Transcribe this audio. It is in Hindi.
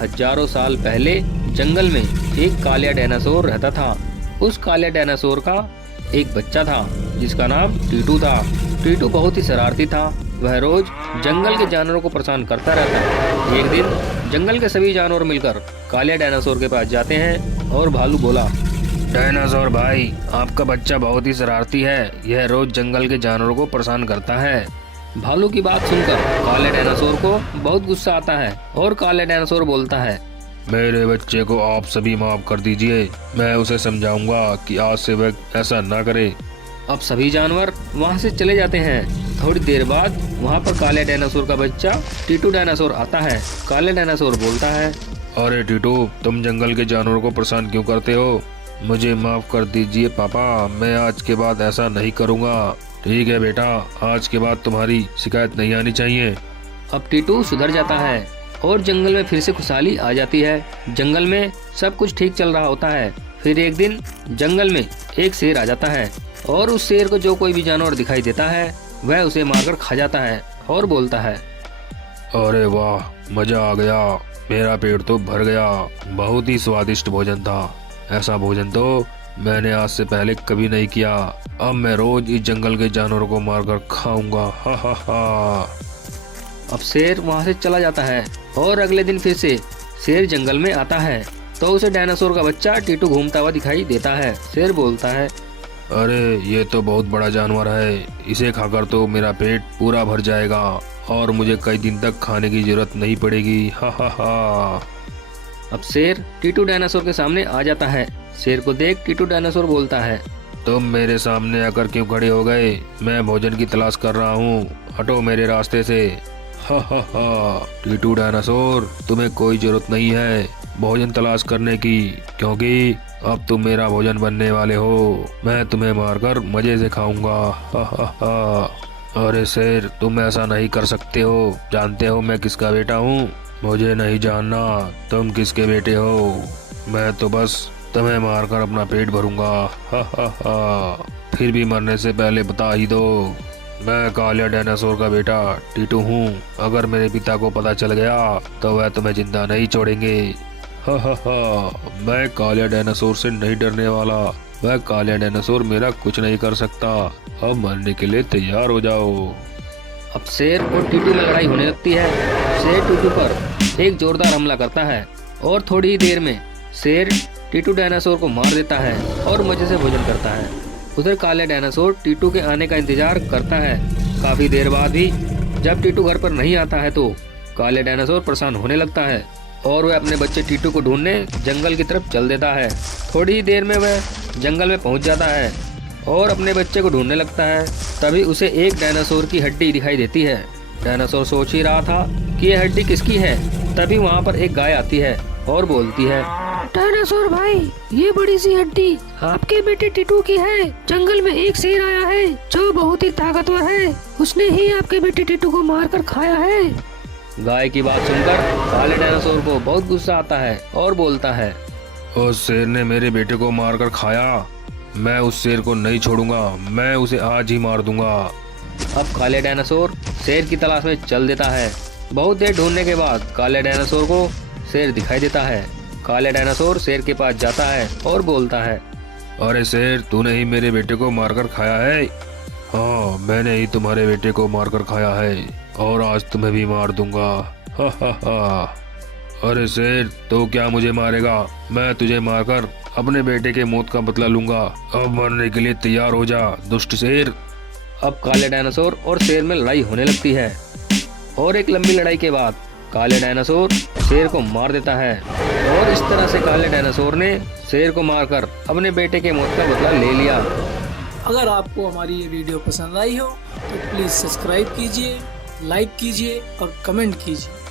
हजारों साल पहले जंगल में एक कालिया डायनासोर रहता था। उस कालिया डायनासोर का एक बच्चा था जिसका नाम टीटू था। टीटू बहुत ही शरारती था। वह रोज जंगल के जानवरों को परेशान करता रहता। एक दिन जंगल के सभी जानवर मिलकर कालिया डायनासोर के पास जाते हैं और भालू बोला, डायनासोर भाई, आपका बच्चा बहुत ही शरारती है। यह रोज जंगल के जानवरों को परेशान करता है। भालू की बात सुनकर काले डायनासोर को बहुत गुस्सा आता है और काले डायनासोर बोलता है, मेरे बच्चे को आप सभी माफ कर दीजिए। मैं उसे समझाऊंगा कि आज से वह ऐसा ना करे। अब सभी जानवर वहां से चले जाते हैं। थोड़ी देर बाद वहां पर काले डायनासोर का बच्चा टीटू डायनासोर आता है। काले डायनासोर बोलता है, अरे टीटू, तुम जंगल के जानवरों को परेशान क्यों करते हो? मुझे माफ कर दीजिए पापा, मैं आज के बाद ऐसा नहीं करूँगा। ठीक है बेटा, आज के बाद तुम्हारी शिकायत नहीं आनी चाहिए। अब टीटू सुधर जाता है और जंगल में फिर से खुशहाली आ जाती है। जंगल में सब कुछ ठीक चल रहा होता है। फिर एक दिन जंगल में एक शेर आ जाता है और उस शेर को जो कोई भी जानवर दिखाई देता है वह उसे मारकर खा जाता है और बोलता है, अरे वाह, मजा आ गया, मेरा पेट तो भर गया। बहुत ही स्वादिष्ट भोजन था। ऐसा भोजन तो मैंने आज से पहले कभी नहीं किया। अब मैं रोज इस जंगल के जानवरों को मारकर खाऊंगा। हा हा हा। अब शेर वहां से चला जाता है और अगले दिन फिर से शेर जंगल में आता है तो उसे डायनासोर का बच्चा टीटू घूमता हुआ दिखाई देता है। शेर बोलता है, अरे ये तो बहुत बड़ा जानवर है, इसे खाकर तो मेरा पेट पूरा भर जाएगा और मुझे कई दिन तक खाने की जरूरत नहीं पड़ेगी। हा हा हा। अब शेर टीटू डायनासोर के सामने आ जाता है। शेर को देख टीटू डायनासोर बोलता है, तुम मेरे सामने आकर क्यों खड़े हो गए? मैं भोजन की तलाश कर रहा हूँ, हटो मेरे रास्ते से। हा हा हा। टीटू डायनासोर, तुम्हें कोई जरूरत नहीं है भोजन तलाश करने की, क्योंकि अब तुम मेरा भोजन बनने वाले हो। मैं तुम्हें मारकर मजे से खाऊंगा। हा हा हा। अरे शेर, तुम ऐसा नहीं कर सकते हो। जानते हो मैं किसका बेटा हूँ? मुझे नहीं जानना तुम किसके बेटे हो। मैं तो बस तुम्हें मारकर अपना पेट भरूंगा। हा हा हा। फिर भी मरने से पहले बता ही दो, मैं कालिया डायनासोर का बेटा टीटू हूँ। अगर मेरे पिता को पता चल गया तो वह तुम्हें जिंदा नहीं छोड़ेंगे। हा हा हा। मैं कालिया डायनासोर से नहीं डरने वाला। वह कालिया डायनासोर मेरा कुछ नहीं कर सकता। अब मरने के लिए तैयार हो जाओ। अब शेर और टीटू में लड़ाई होने लगती है। शेर टीटू पर एक जोरदार हमला करता है और थोड़ी ही देर में शेर टीटू डायनासोर को मार देता है और मजे से भोजन करता है। उधर काले डायनासोर टीटू के आने का इंतजार करता है। काफी देर बाद भी जब टीटू घर पर नहीं आता है तो काले डायनासोर परेशान होने लगता है और वह अपने बच्चे टीटू को ढूंढने जंगल की तरफ चल देता है। थोड़ी ही देर में वह जंगल में पहुंच जाता है और अपने बच्चे को ढूंढने लगता है। तभी उसे एक डायनासोर की हड्डी दिखाई देती है। डायनासोर सोच ही रहा था कि यह हड्डी किसकी है। तभी वहाँ पर एक गाय आती है और बोलती है, डायनासोर भाई, ये बड़ी सी हड्डी आपके बेटे टीटू की है। जंगल में एक शेर आया है जो बहुत ही ताकतवर है, उसने ही आपके बेटे टीटू को मारकर खाया है। गाय की बात सुनकर काले डायनासोर को बहुत गुस्सा आता है और बोलता है, उस शेर ने मेरे बेटे को मारकर खाया। मैं उस शेर को नहीं छोड़ूंगा, मैं उसे आज ही मार दूंगा। अब काले डायनासोर शेर की तलाश में चल देता है। बहुत देर ढूंढने के बाद काले डायनासोर को शेर दिखाई देता है। काले डायनासोर शेर के पास जाता है और बोलता है, अरे शेर, तूने ही मेरे बेटे को मारकर खाया है? हाँ, मैंने ही तुम्हारे बेटे को मारकर खाया है और आज तुम्हें भी मार दूंगा। हा हा हा। अरे शेर, तो क्या मुझे मारेगा? मैं तुझे मारकर अपने बेटे के मौत का बदला लूंगा। अब मरने के लिए तैयार हो जा, दुष्ट शेर। अब काले डायनासोर और शेर में लड़ाई होने लगती है और एक लंबी लड़ाई के बाद काले डायनासोर शेर को मार देता है और इस तरह से काले डायनासोर ने शेर को मारकर अपने बेटे के मौत का बदला ले लिया। अगर आपको हमारी ये वीडियो पसंद आई हो तो प्लीज़ सब्सक्राइब कीजिए, लाइक कीजिए और कमेंट कीजिए।